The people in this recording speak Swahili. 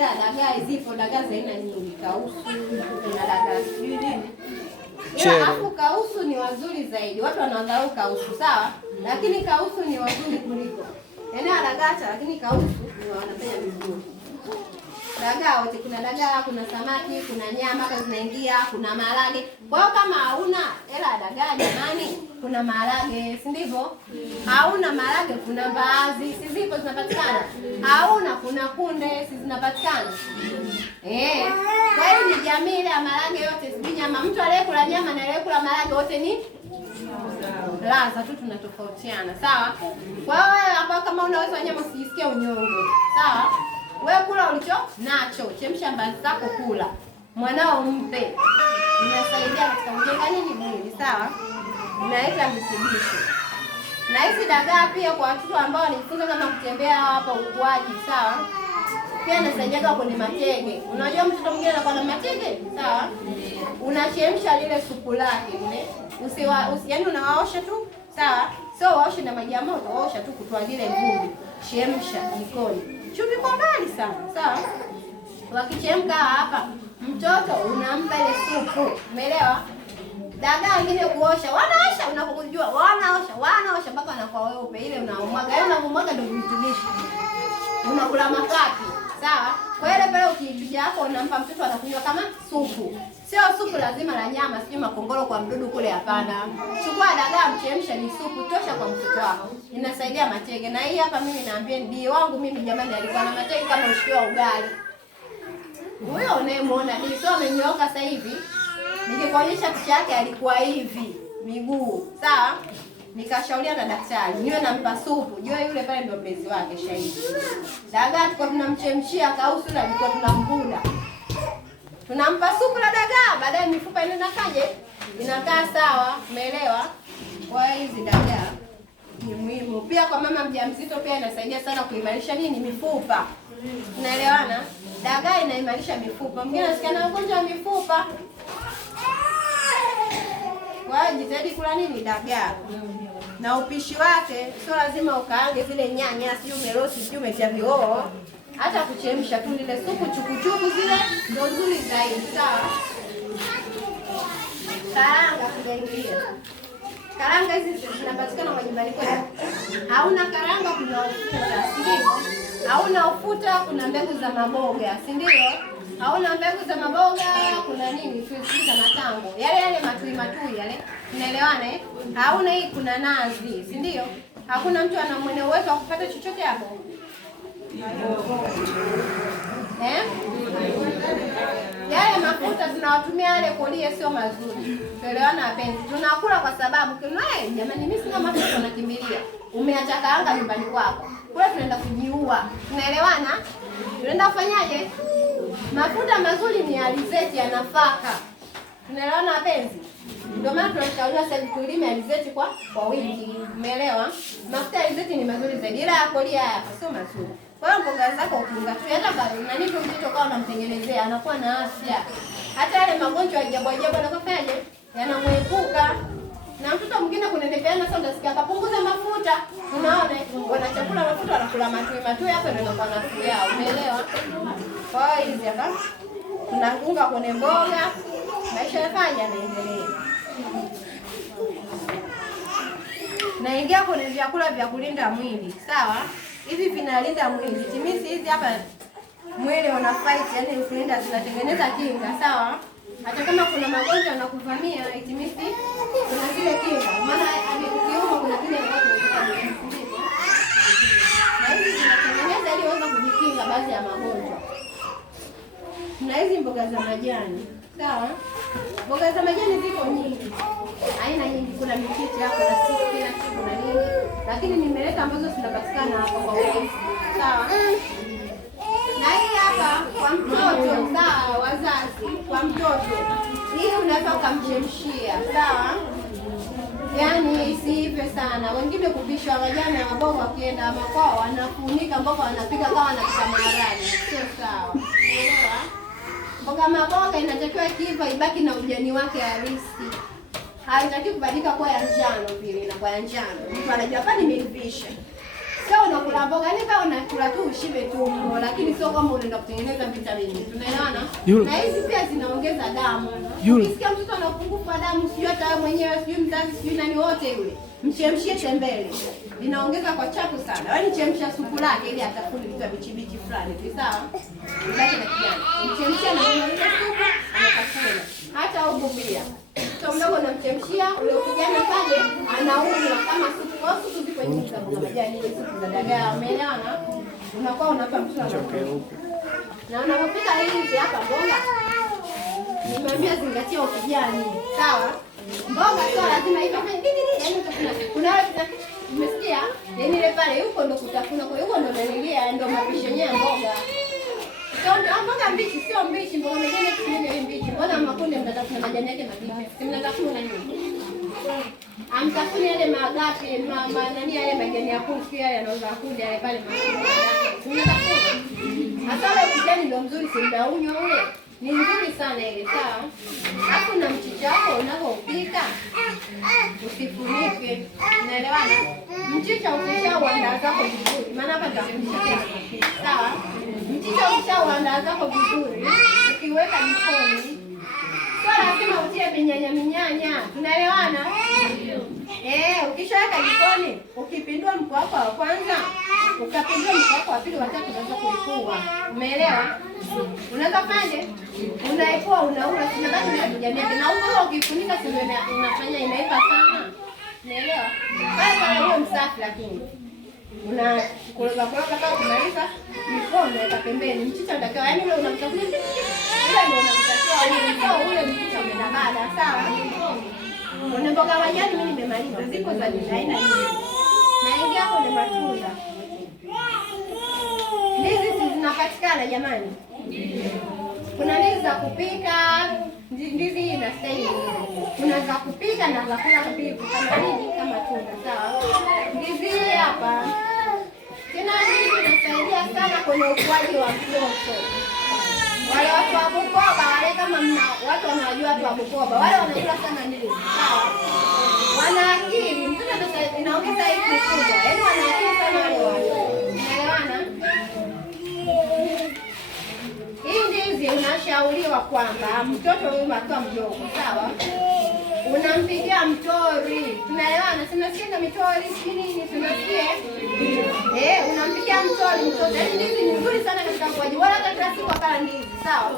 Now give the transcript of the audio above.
ila dagaa zipo, dagaa za aina nyingi, kausu, kuna dagaa sijui nini. Ila hapo kausu ni wazuri zaidi. Watu wanadharau kausu, sawa? Lakini kausu ni wazuri kuliko. Yaani dagaa lakini kausu ni wanafanya vizuri. Dagaa wote, kuna dagaa, kuna samaki, kuna nyama hapa zinaingia, kuna maharage. Kwa hiyo kama hauna hela dagaa jamani, kuna maharage, si ndivyo? Hauna maharage, kuna mbaazi, si zipo zinapatikana? Hauna, kuna kunde, si zinapatikana? Kwa hiyo ni jamii ile ya maharage yote, si nyama. Mtu aliyekula nyama na aliyekula maharage wote ni ladha tu tunatofautiana, sawa? Kwa hiyo wewe ambao kama unaweza nyama usijisikie unyonge, sawa? Wewe kula ulicho nacho, chemsha mbazi zako, kula. Mwanao mpe. Inasaidia katika kujenga nini mwili, sawa? Inaleta virutubisho. Na hizi dagaa pia kwa watoto ambao wanajifunza kama kutembea hapa ukuaji, sawa? Pia inasaidia kwenye matege. Unajua mtoto mwingine anakuwa na matege, sawa? Unachemsha lile supu lake ile. Yaani unawaosha tu, sawa? Sio waoshe na maji ya moto, waosha tu kutoa lile vumbi. Chemsha jikoni. Chumvi kwa mbali sana, sawa? Wakichemka hapa, mtoto unampa ile supu. Umeelewa? Dagaa wengine kuosha, wanaosha unapokujua, wanaosha mpaka wanakuwa weupe. Ile unamwaga, ile unamwaga ndio virutubisho. Unakula makapi, sawa? Kwa ile pale ukichuja hapo unampa mtoto anakunywa kama supu. Sio supu lazima la nyama, sio makongoro kwa mdudu kule, hapana. Chukua dagaa mchemsha, ni supu tosha kwa mtoto wako. Inasaidia matege. Na hii hapa mimi naambia ndio wangu mimi jamani alikuwa na matege kama ushikiwa ugali. Huyo unayemuona ni sio amenyooka sasa hivi. Nikikuonyesha picha yake alikuwa hivi, miguu, sawa? Nikashauria na daktari, niwe nampa supu. Jua yule pale ndio mlezi wake shahidi. Dagaa tulikuwa tunamchemshia kausu na tulikuwa tunambuda. Tunampa supu la dagaa, baadaye mifupa ile inakaje? Inakaa sawa, umeelewa? Kwa hizi dagaa ni muhimu. Pia kwa mama mjamzito pia inasaidia sana kuimarisha nini? Mifupa. Unaelewana? Dagaa inaimarisha mifupa. Mwingine anasikia na ugonjwa wa mifupa. Kwa hiyo jitahidi kula nini? Dagaa. Na upishi wake sio lazima ukaange zile nyanya, sio umerosi, sio umetia vioo. Hata kuchemsha tu lile supu chukuchuku zile ndio nzuri zaidi, sawa? Karanga kujaingia. Karanga hizi zinapatikana majumbani kwetu. Hauna karanga kuna ufuta, si ndio? Hauna ufuta kuna mbegu za maboga, si ndio? Hauna mbegu za maboga kuna nini? Tuzi za matango. Yale matui yale. Unaelewana eh? Hauna hii kuna nazi, si ndio? Hakuna mtu ana mwenye uwezo wa kupata chochote hapo. Yale mafuta tunawatumia yale kolie sio mazuri. Tuelewana wapenzi. Tunakula kwa sababu jamani mimi sina mafuta nakimbilia. Umeacha kaanga nyumbani kwako. Kule tunaenda kujiua. Tunaelewana? Tunaenda kufanyaje? Mafuta mazuri ni alizeti ya nafaka. Tunaelewana wapenzi? Ndio maana tunashauriwa sasa tulime alizeti kwa wingi. Umeelewa? Mafuta ya alizeti ni mazuri zaidi. Ila ya kolia hapa sio mazuri. Kwa hiyo mboga zako ukiunga tu hata bado nani tu mtoto kwa unamtengenezea anakuwa na afya. Hata yale magonjwa ya ajabu anakofaje? Yanamwepuka. Na mtoto mwingine kunenepeana sasa utasikia akapunguza mafuta. Unaona? Wanachakula mafuta wanakula matui hapo ndio inakuwa nafuu yao. Umeelewa? Kwa hiyo hizi hapa tunaunga kwenye mboga. Maisha yafanya yanaendelea. Naingia kwenye vyakula vya kulinda mwili, sawa? Hivi vinalinda mwili. Vitamini hizi hapa mwili una fight, yani kulinda, zinatengeneza kinga, sawa? Hata kama kuna magonjwa yanakuvamia, vitamini kuna zile kinga. Maana ukiuma kuna kile ambacho na hizi zinatengeneza ili uweze kujikinga baadhi ya magonjwa. Na hizi mboga za majani, sawa? Mboga za majani ziko nyingi. Aina nyingi, kuna michicha, kuna spinach, kuna nini. Lakini nimeleta ambazo zinapatikana hapa kwa wingi. Sawa? Na hii hapa kwa mtoto, sawa, wazazi, kwa mtoto. Hii unaweza kumchemshia, sawa? Yaani isiive sana. Wengine kupisha majani ya maboga wakienda makwao wanafunika mboga wanapika kama wanapika maharage. Sio sawa. Unaelewa? Mboga maboga inatakiwa kiiva ibaki na ujani wake halisi. Haitaki kubadilika kwa ya njano vile na kwa ya njano. Mtu anajua hapa nimeivisha. Sio unakula mboga, yani kama unakula tu ushibe tu, lakini sio kama unaenda kutengeneza vitamini. Tunaelewana? Na hizi pia zinaongeza damu. Ukisikia mtoto ana upungufu wa damu, sio hata wewe mwenyewe, sio mzazi, sio nani wote yule. Mchemshie tembele. Linaongeza kwa chapu sana. Yaani chemsha supu lake ili atafune vitu bichi fulani. Sawa? Baki na kijana. Mchemshie na ile supu anatafuna. Hata ububia. Mtoto mdogo unamchemshia, ule kijana pale anaumwa kama supu. Kwa supu zipo nyingi za mboga majani, ile supu za dagaa, umeelewana? Unakuwa unapa mtoto anachoka. Na unapopika hizi hapa mboga, nimeambia zingatia ukijani. Sawa? Mboga sio lazima iwe yaani utafuna. Kuna wale umesikia? Yaani ile pale huko ndo kutafuna, kwa hiyo ndo nanilia ndo mapishi yenyewe mboga. Ndio mboga mbichi sio mbichi, mboga majani kisimeni mbichi. Mbona makunde mtatafuna majani yake mabichi? Si mnatafuna nini? Amtafuna yale magapi, nani yale majani ya kuku yale yanauza kunde yale pale makunde. Si mnatafuna. Hata ile kijani ndio mzuri, si mdaunyo ule. Ni nzuri sana ile, sawa? Hapo na mchicha wako unapopika usifunike. Unaelewana? Mchicha ukishauandaa zako vizuri, maana hapa nitakushia. Sawa? Mchicha ukishauandaa zako vizuri, ukiweka jikoni, sio lazima utie minyanya. Tunaelewana? Ukishaweka jikoni, ukipindua mko wako wa kwanza, ukapindua mko wako wa pili, wa tatu unaweza kuipua. Umeelewa? Unaweza fanye unaipua unaula tunadhani na kijani yake na huko ukifunika sio inafanya inaipa sana. Unaelewa? Basi huo msafi lakini unakoroga kama kumaliza mikono ya pembeni mchicha unatakiwa yani ule unamtafuta ile ndio unamtakiwa ule mchicha umeenda baada sawa. Kuna mboga majani mimi nimemaliza ziko za aina nyingi. Na ingia hapo ni matunda. Ndizi zinapatikana jamani. Kuna ndizi za kupika, ndizi ina staili. Kuna za kupika na za kula mbivu kama hivi kama tunda, sawa? Ndizi hapa. Tena ndizi inasaidia sana kwenye ukuaji wa mtoto. Wale watu wa Bukoba, wale kama watu wanajua watu wa Bukoba, wale wanakula sana ndizi, sawa? Wana akili, mtoto inaongeza IQ kubwa. Yaani wana akili sana wale watu. Unaelewana? Unashauriwa kwamba mtoto huyu akiwa mdogo, sawa? Unampigia mtori. Tunaelewana? Tunasikia mitori nini? Tunasikia? Unampigia mtori mtoto. Yaani ndizi ni nzuri sana katika ukuaji. Wala hata kila siku akala ndizi, sawa?